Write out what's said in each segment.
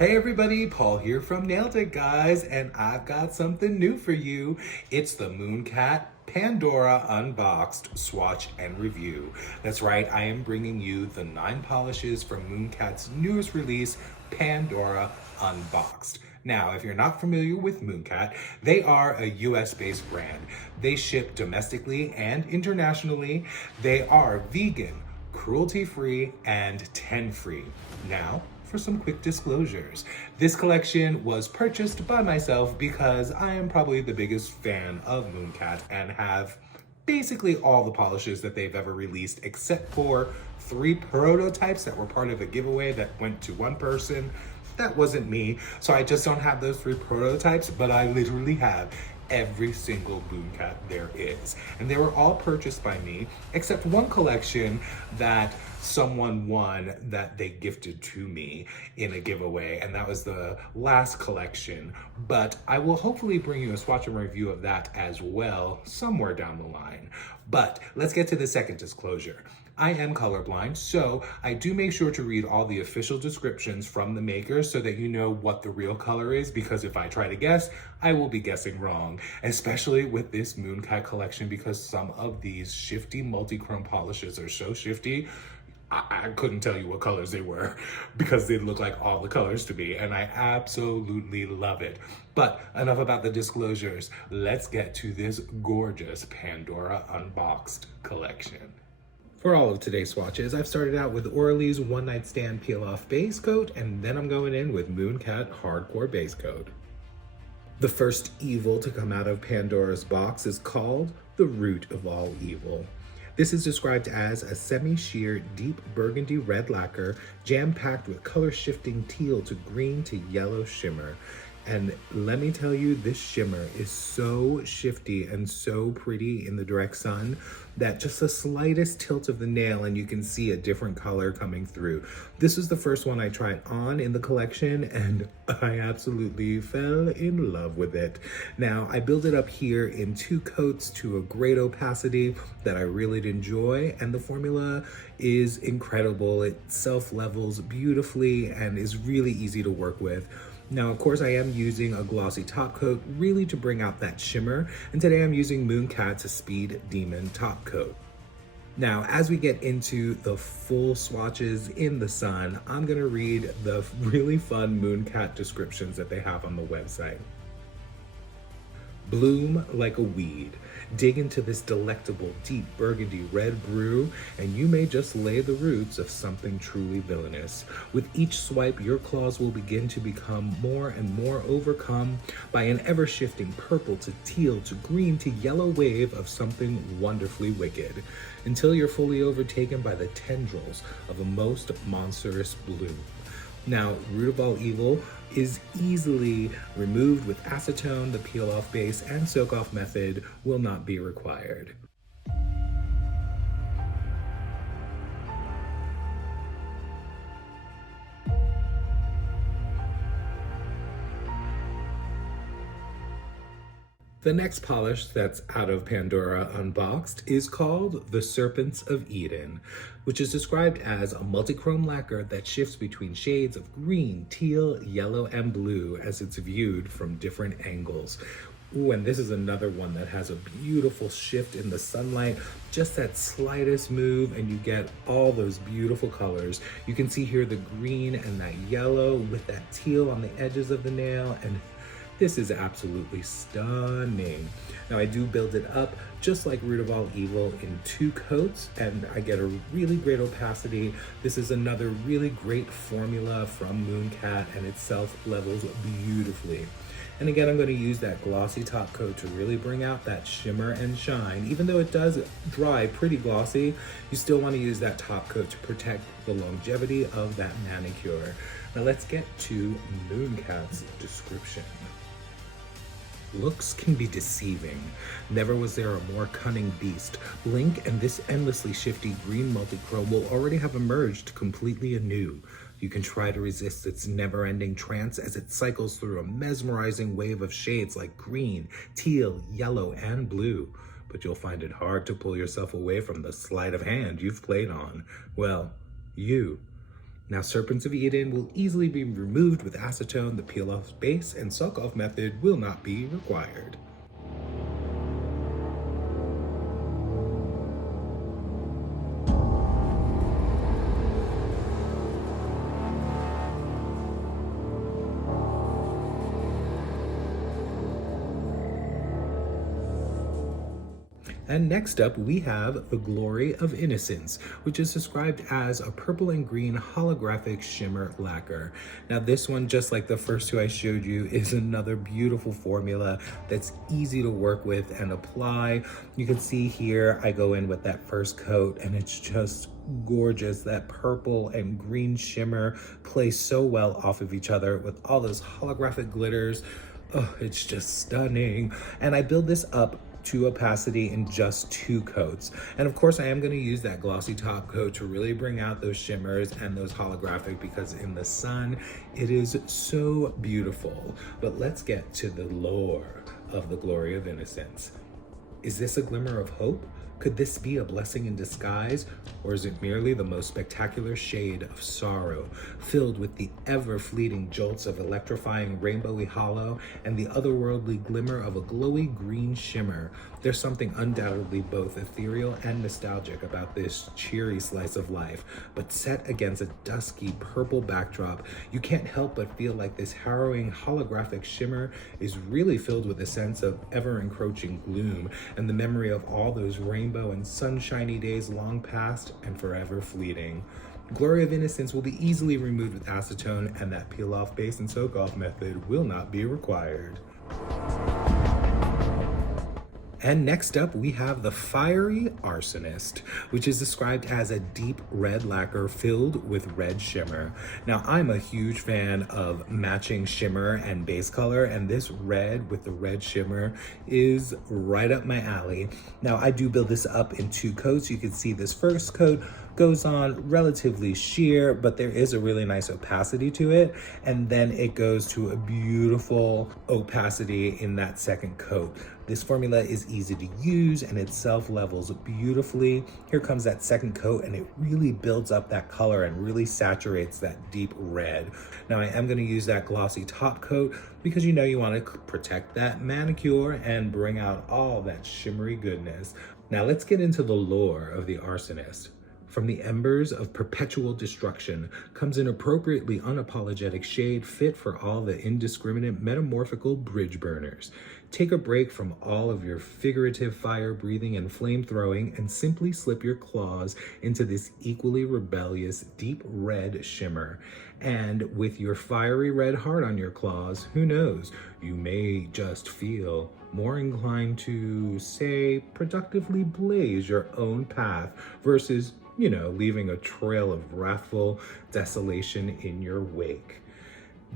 Hey everybody, Paul here from Nailed It Guys, and I've got something new for you. It's the Mooncat Pandora Unboxed Swatch and Review. That's right, I am bringing you the 9 polishes from Mooncat's newest release, Pandora Unboxed. Now, if you're not familiar with Mooncat, they are a US-based brand. They ship domestically and internationally. They are vegan, cruelty-free, and 10-free. Now, for some quick disclosures. This collection was purchased by myself because I am probably the biggest fan of Mooncat and have basically all the polishes that they've ever released except for 3 prototypes that were part of a giveaway that went to one person. That wasn't me, so I just don't have those 3 prototypes, but I literally have every single Mooncat there is. And they were all purchased by me, except one collection that someone won that they gifted to me in a giveaway, and that was the last collection. But I will hopefully bring you a swatch and review of that as well somewhere down the line. But let's get to the second disclosure. I am colorblind, so I do make sure to read all the official descriptions from the makers so that you know what the real color is, because if I try to guess, I will be guessing wrong, especially with this Mooncat collection, because some of these shifty multi-chrome polishes are so shifty, I couldn't tell you what colors they were because they look like all the colors to me, and I absolutely love it. But enough about the disclosures. Let's get to this gorgeous Pandora Unboxed collection. For all of today's swatches, I've started out with Orly's One Night Stand Peel Off Base Coat, and then I'm going in with Mooncat Hardcore Base Coat. The first evil to come out of Pandora's box is called the Root of All Evil. This is described as a semi-sheer deep burgundy red lacquer jam-packed with color-shifting teal to green to yellow shimmer. And let me tell you, this shimmer is so shifty and so pretty in the direct sun that just the slightest tilt of the nail and you can see a different color coming through. This was the first one I tried on in the collection and I absolutely fell in love with it. Now, I built it up here in 2 coats to a great opacity that I really enjoy, and the formula is incredible. It self-levels beautifully and is really easy to work with. Now, of course, I am using a glossy top coat really to bring out that shimmer, and today I'm using Mooncat's Speed Demon top coat. Now, as we get into the full swatches in the sun, I'm gonna read the really fun Mooncat descriptions that they have on the website. Bloom like a weed. Dig into this delectable deep burgundy red brew, and you may just lay the roots of something truly villainous. With each swipe, your claws will begin to become more and more overcome by an ever-shifting purple to teal to green to yellow wave of something wonderfully wicked, until you're fully overtaken by the tendrils of a most monstrous bloom. Now, Root of All Evil is easily removed with acetone. The peel-off base and soak-off method will not be required. The next polish that's out of Pandora Unboxed is called the Serpents of Eden, which is described as a multi-chrome lacquer that shifts between shades of green, teal, yellow, and blue as it's viewed from different angles. Ooh, and this is another one that has a beautiful shift in the sunlight, just that slightest move, and you get all those beautiful colors. You can see here the green and that yellow with that teal on the edges of the nail, and this is absolutely stunning. Now, I do build it up just like Root of All Evil in 2 coats, and I get a really great opacity. This is another really great formula from Mooncat, and it self-levels beautifully. And again, I'm going to use that glossy top coat to really bring out that shimmer and shine. Even though it does dry pretty glossy, you still want to use that top coat to protect the longevity of that manicure. Now let's get to Mooncat's description. Looks can be deceiving. Never was there a more cunning beast. Blink and this endlessly shifty green multichrome will already have emerged completely anew. You can try to resist its never-ending trance as it cycles through a mesmerizing wave of shades like green, teal, yellow, and blue. But you'll find it hard to pull yourself away from the sleight of hand you've played on. Well, you. Now, Serpents of Eden will easily be removed with acetone. The peel-off base and suck-off method will not be required. And next up, we have the Glory of Innocence, which is described as a purple and green holographic shimmer lacquer. Now this one, just like the first two I showed you, is another beautiful formula that's easy to work with and apply. You can see here, I go in with that first coat and it's just gorgeous. That purple and green shimmer play so well off of each other with all those holographic glitters. Oh, it's just stunning. And I build this up to opacity in just 2 coats. And of course I am going to use that glossy top coat to really bring out those shimmers and those holographic, because in the sun it is so beautiful. But let's get to the lore of the Glory of Innocence. Is this a glimmer of hope? Could this be a blessing in disguise? Or is it merely the most spectacular shade of sorrow, filled with the ever-fleeting jolts of electrifying rainbowy hollow and the otherworldly glimmer of a glowy green shimmer? There's something undoubtedly both ethereal and nostalgic about this cheery slice of life, but set against a dusky purple backdrop, you can't help but feel like this harrowing holographic shimmer is really filled with a sense of ever-encroaching gloom and the memory of all those rainbow and sunshiny days long past and forever fleeting. Glory of Innocence will be easily removed with acetone, and that peel-off base and soak-off method will not be required. And next up, we have the Fiery Arsonist, which is described as a deep red lacquer filled with red shimmer. Now, I'm a huge fan of matching shimmer and base color, and this red with the red shimmer is right up my alley. Now, I do build this up in 2 coats. You can see this first coat goes on relatively sheer, but there is a really nice opacity to it. And then it goes to a beautiful opacity in that second coat. This formula is easy to use and it self-levels beautifully. Here comes that second coat and it really builds up that color and really saturates that deep red. Now I am gonna use that glossy top coat because you know you wanna protect that manicure and bring out all that shimmery goodness. Now let's get into the lore of the Arsonist. From the embers of perpetual destruction comes an appropriately unapologetic shade fit for all the indiscriminate metamorphical bridge burners. Take a break from all of your figurative fire breathing and flame throwing and simply slip your claws into this equally rebellious deep red shimmer. And with your fiery red heart on your claws, who knows, you may just feel more inclined to, say, productively blaze your own path versus, leaving a trail of wrathful desolation in your wake.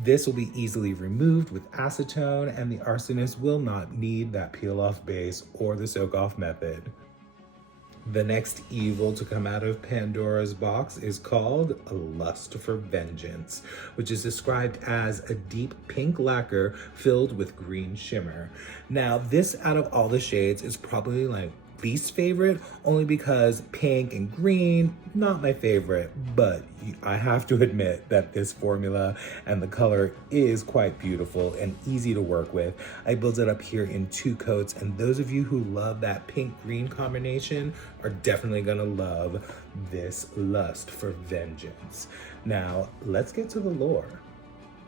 This will be easily removed with acetone, and the Arsonist will not need that peel-off base or the soak-off method. The next evil to come out of Pandora's box is called a Lust for Vengeance, which is described as a deep pink lacquer filled with green shimmer. Now, this out of all the shades is probably like least favorite, only because pink and green, not my favorite, but I have to admit that this formula and the color is quite beautiful and easy to work with. I built it up here in 2 coats, and those of you who love that pink-green combination are definitely gonna love this Lust for Vengeance. Now, let's get to the lore.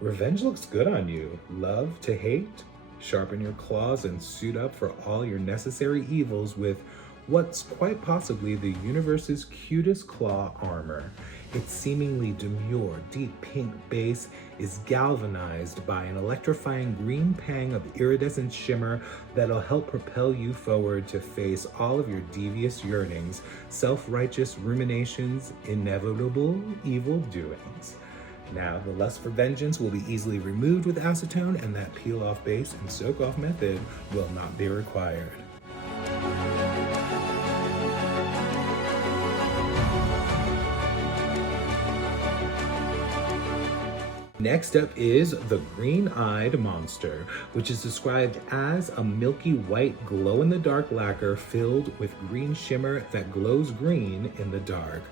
Revenge looks good on you. Love to hate? Sharpen your claws and suit up for all your necessary evils with what's quite possibly the universe's cutest claw armor. Its seemingly demure, deep pink base is galvanized by an electrifying green pang of iridescent shimmer that'll help propel you forward to face all of your devious yearnings, self-righteous ruminations, inevitable evil doings. Now, the Lust for Vengeance will be easily removed with acetone, and that peel-off base and soak-off method will not be required. Next up is the Green-Eyed Monster, which is described as a milky white glow-in-the-dark lacquer filled with green shimmer that glows green in the dark.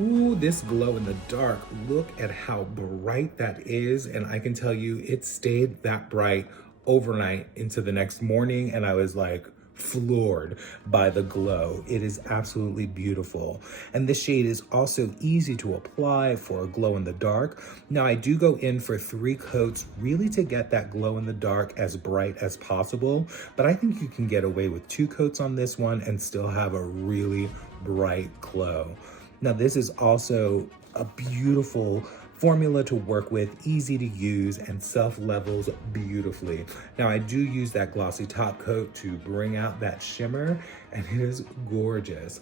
Ooh, this glow in the dark. Look at how bright that is. And I can tell you it stayed that bright overnight into the next morning. And I was like floored by the glow. It is absolutely beautiful. And this shade is also easy to apply for a glow in the dark. Now I do go in for 3 coats really to get that glow in the dark as bright as possible. But I think you can get away with 2 coats on this one and still have a really bright glow. Now this is also a beautiful formula to work with, easy to use, and self-levels beautifully. Now I do use that glossy top coat to bring out that shimmer, and it is gorgeous.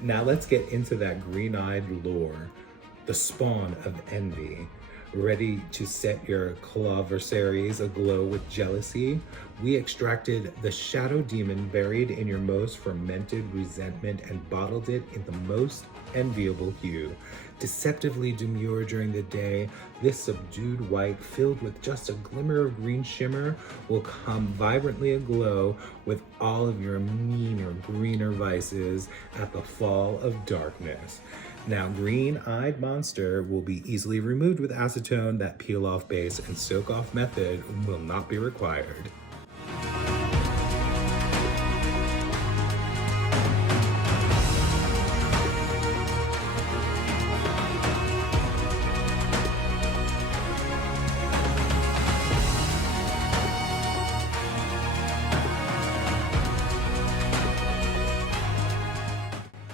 Now let's get into that green-eyed lure, the spawn of envy. Ready to set your clawversaries aglow with jealousy? We extracted the shadow demon buried in your most fermented resentment and bottled it in the most enviable hue. Deceptively demure during the day, this subdued white filled with just a glimmer of green shimmer will come vibrantly aglow with all of your meaner, greener vices at the fall of darkness. Now, green-eyed monster will be easily removed with acetone. That peel-off base and soak-off method will not be required.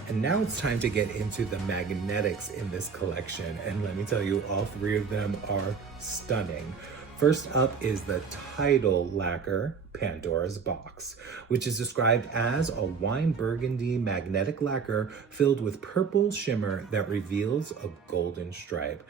And now it's time to get into the magnetics in this collection. And let me tell you, all 3 of them are stunning. First up is the title lacquer, Pandora's Box, which is described as a wine burgundy magnetic lacquer filled with purple shimmer that reveals a golden stripe.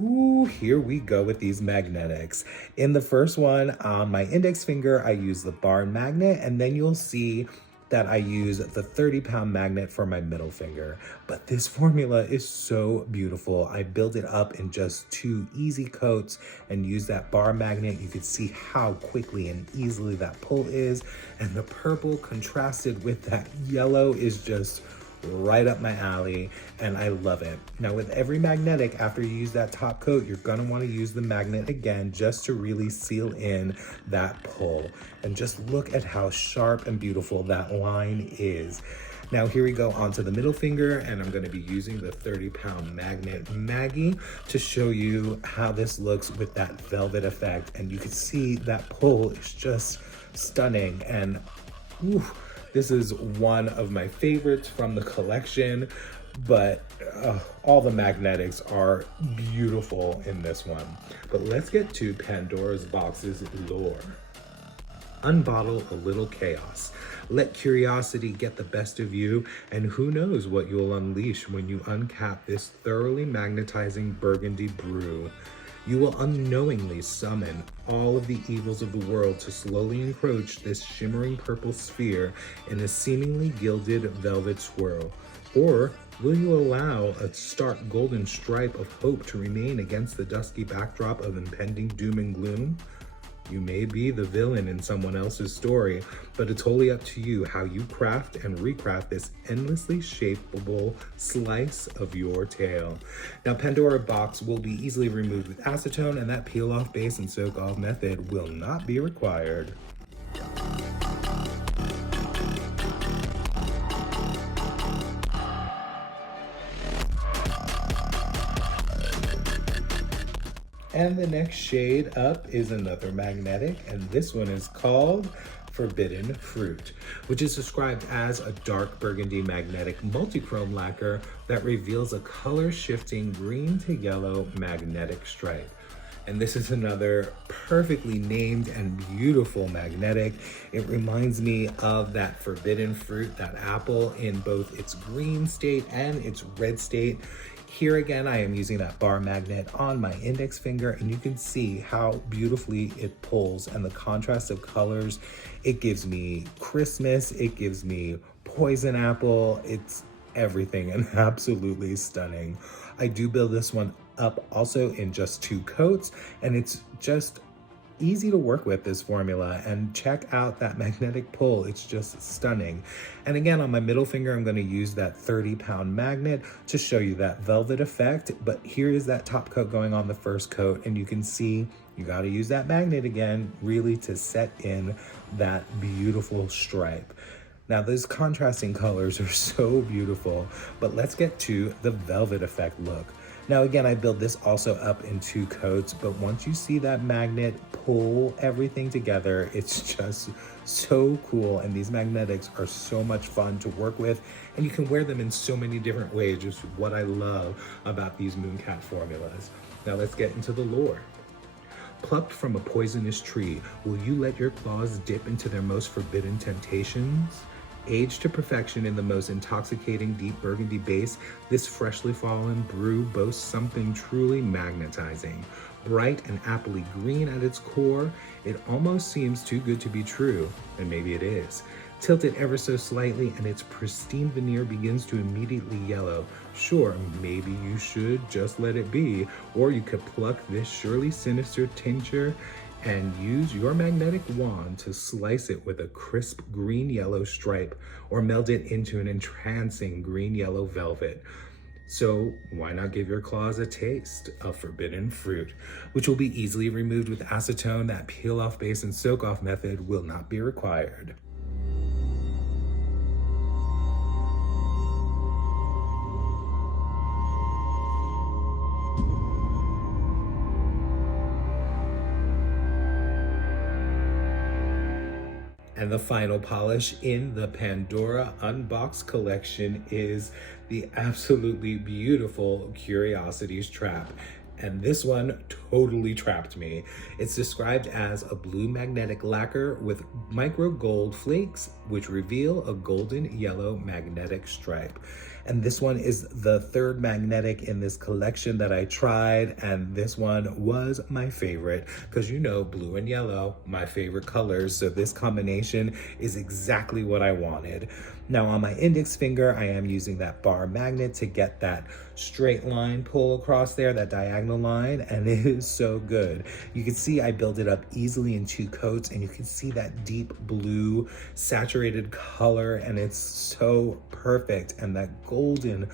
Ooh, here we go with these magnetics. In the first one, on my index finger, I use the bar magnet, and then you'll see that I use the 30-pound magnet for my middle finger. But this formula is so beautiful. I build it up in just 2 easy coats and use that bar magnet. You can see how quickly and easily that pull is. And the purple contrasted with that yellow is just right up my alley, and I love it. Now with every magnetic, after you use that top coat, you're gonna wanna use the magnet again just to really seal in that pull. And just look at how sharp and beautiful that line is. Now here we go onto the middle finger, and I'm gonna be using the 30-pound magnet Maggie to show you how this looks with that velvet effect. And you can see that pull is just stunning, and ooh, this is one of my favorites from the collection, but all the magnetics are beautiful in this one. But let's get to Pandora's Box's lore. Unbottle a little chaos. Let curiosity get the best of you, and who knows what you'll unleash when you uncap this thoroughly magnetizing burgundy brew. You will unknowingly summon all of the evils of the world to slowly encroach this shimmering purple sphere in a seemingly gilded velvet swirl. Or will you allow a stark golden stripe of hope to remain against the dusky backdrop of impending doom and gloom? You may be the villain in someone else's story, but it's wholly up to you how you craft and recraft this endlessly shapeable slice of your tale. Now, Pandora Box will be easily removed with acetone, and that peel-off base and soak-off method will not be required. And the next shade up is another magnetic, and this one is called Forbidden Fruit, which is described as a dark burgundy magnetic multichrome lacquer that reveals a color-shifting green to yellow magnetic stripe. And this is another perfectly named and beautiful magnetic. It reminds me of that forbidden fruit, that apple, in both its green state and its red state. Here again, I am using that bar magnet on my index finger, and you can see how beautifully it pulls, and the contrast of colors. It gives me Christmas, it gives me poison apple, it's everything and absolutely stunning. I do build this one up also in just 2 coats, and it's just easy to work with, this formula, and check out that magnetic pull. It's just stunning. And again, on my middle finger, I'm gonna use that 30-pound magnet to show you that velvet effect. But here is that top coat going on the first coat, and you can see you gotta use that magnet again, really to set in that beautiful stripe. Now, those contrasting colors are so beautiful, but let's get to the velvet effect look. Now, again, I built this also up in 2 coats, but once you see that magnet pull everything together, it's just so cool. And these magnetics are so much fun to work with, and you can wear them in so many different ways, which is what I love about these Mooncat formulas. Now, let's get into the lore. Plucked from a poisonous tree, will you let your claws dip into their most forbidden temptations? Aged to perfection in the most intoxicating deep burgundy base, this freshly fallen brew boasts something truly magnetizing. Bright and appley green at its core, it almost seems too good to be true, and maybe it is. Tilt it ever so slightly and its pristine veneer begins to immediately yellow. Sure, maybe you should just let it be, or you could pluck this surely sinister tincture and use your magnetic wand to slice it with a crisp green-yellow stripe, or meld it into an entrancing green-yellow velvet. So why not give your claws a taste of forbidden fruit, which will be easily removed with acetone. That peel-off base and soak-off method will not be required. And the final polish in the Pandora Unboxed collection is the absolutely beautiful Curiosities Trap. And this one totally trapped me. It's described as a blue magnetic lacquer with micro gold flakes, which reveal a golden yellow magnetic stripe. And this one is the 3rd magnetic in this collection that I tried, and this one was my favorite because, you know, blue and yellow, my favorite colors. So this combination is exactly what I wanted. Now on my index finger, I am using that bar magnet to get that straight line pull across there, that diagonal line, and it is so good. You can see I built it up easily in 2 coats, and you can see that deep blue saturated color, and it's so perfect. And that golden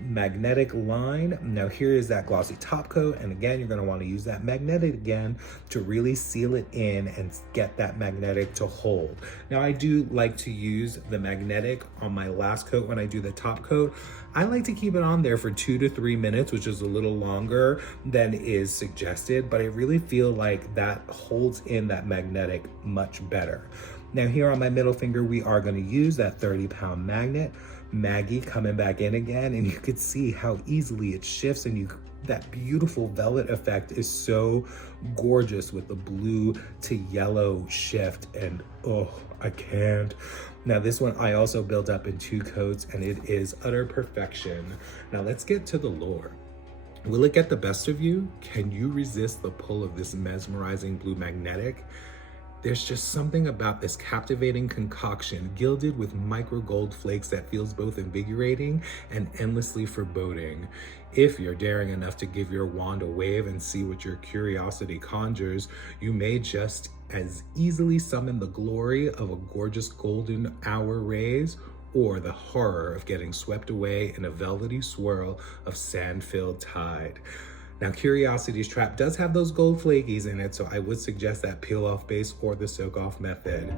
magnetic line. Now here is that glossy top coat, and again, you're going to want to use that magnetic again to really seal it in and get that magnetic to hold. Now I do like to use the magnetic on my last coat when I do the top coat. I like to keep it on there for 2 to 3 minutes, which is a little longer than is suggested, but I really feel like that holds in that magnetic much better. Now here on my middle finger, we are going to use that 30-pound magnet. Maggie coming back in again, and you could see how easily it shifts, and that beautiful velvet effect is so gorgeous with the blue to yellow shift, and oh, I can't. Now this one I also built up in 2 coats, and it is utter perfection. Now let's get to the lore. Will it get the best of you? Can you resist the pull of this mesmerizing blue magnetic? There's just something about this captivating concoction gilded with micro gold flakes that feels both invigorating and endlessly foreboding. If you're daring enough to give your wand a wave and see what your curiosity conjures, you may just as easily summon the glory of a gorgeous golden hour rays, or the horror of getting swept away in a velvety swirl of sand-filled tide. Now, Curiosities Trap does have those gold flakies in it, so I would suggest that peel-off base or the soak-off method.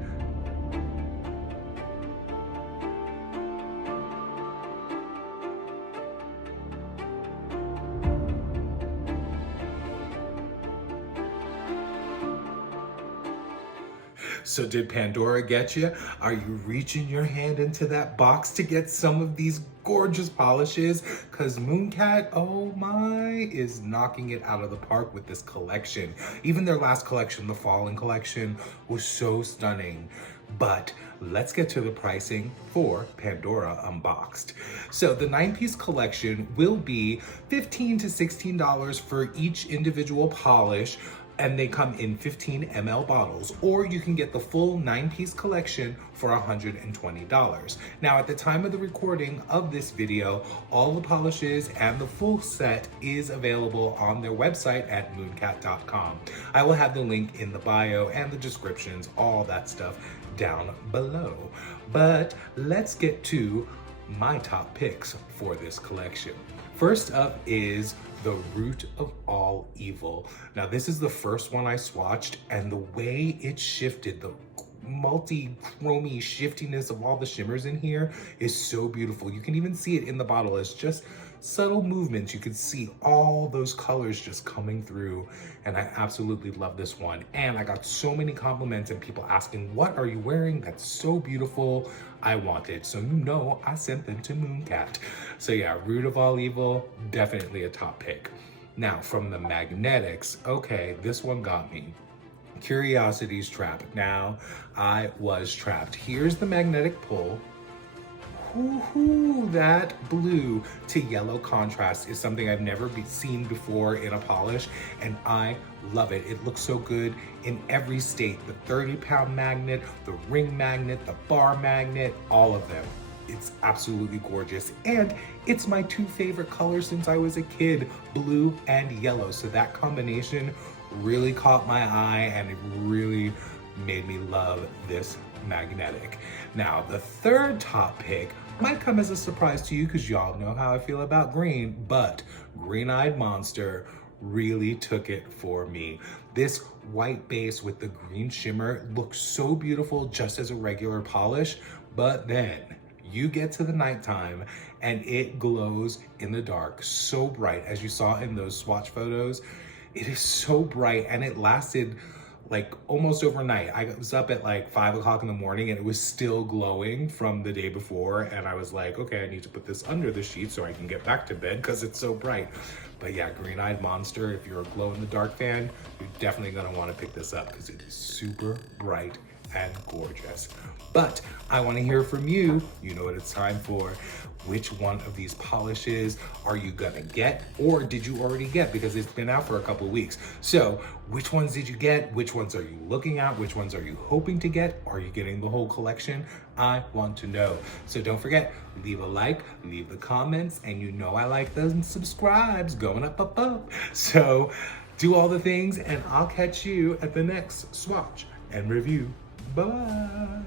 So did Pandora get you? Are you reaching your hand into that box to get some of these gorgeous polishes? Because Mooncat, oh my, is knocking it out of the park with this collection. Even their last collection, the Fallen collection, was so stunning. But let's get to the pricing for Pandora Unboxed. So the 9-piece collection will be $15 to $16 for each individual polish. and they come in 15 ml bottles, or you can get the full 9-piece collection for $120. Now, at the time of the recording of this video, all the polishes and the full set is available on their website at mooncat.com. I will have the link in the bio and the descriptions, all that stuff down below. But let's get to my top picks for this collection. First up is the Root of All Evil. Now, this is the first one I swatched, and the way it shifted, the multi-chromy shiftiness of all the shimmers in here is so beautiful. You can even see it in the bottle as just subtle movements. You can see all those colors just coming through, and I absolutely love this one. And I got so many compliments and people asking, what are you wearing? That's so beautiful. I want it. So you know I sent them to Mooncat. So yeah, Root of All Evil, definitely a top pick. Now, from the magnetics, okay, this one got me. Curiosity's Trap. Now, I was trapped. Here's the magnetic pull. Ooh, that blue to yellow contrast is something I've never seen before in a polish, and I love it. It looks so good in every state. The 30-pound magnet, the ring magnet, the bar magnet, all of them. It's absolutely gorgeous, and it's my two favorite colors since I was a kid, blue and yellow. So that combination really caught my eye, and it really made me love this magnetic. Now, the third top pick might come as a surprise to you because y'all know how I feel about green, but Green-Eyed Monster really took it for me. This white base with the green shimmer looks so beautiful just as a regular polish, but then you get to the nighttime and it glows in the dark so bright, as you saw in those swatch photos. It is so bright, and it lasted like almost overnight. I was up at like 5 o'clock in the morning and it was still glowing from the day before, and I was like, okay, I need to put this under the sheet so I can get back to bed because it's so bright. But yeah, Green-Eyed Monster, if you're a glow-in-the-dark fan, you're definitely gonna want to pick this up because it is super bright and gorgeous. But I want to hear from you. You know what it's time for. Which one of these polishes are you gonna get, or did you already get, because it's been out for a couple weeks? So which ones did you get? Which ones are you looking at? Which ones are you hoping to get? Are you getting the whole collection? I want to know. So don't forget, leave a like, leave the comments, and you know I like those subscribes going up, up, up. So do all the things, and I'll catch you at the next swatch and review. Bye.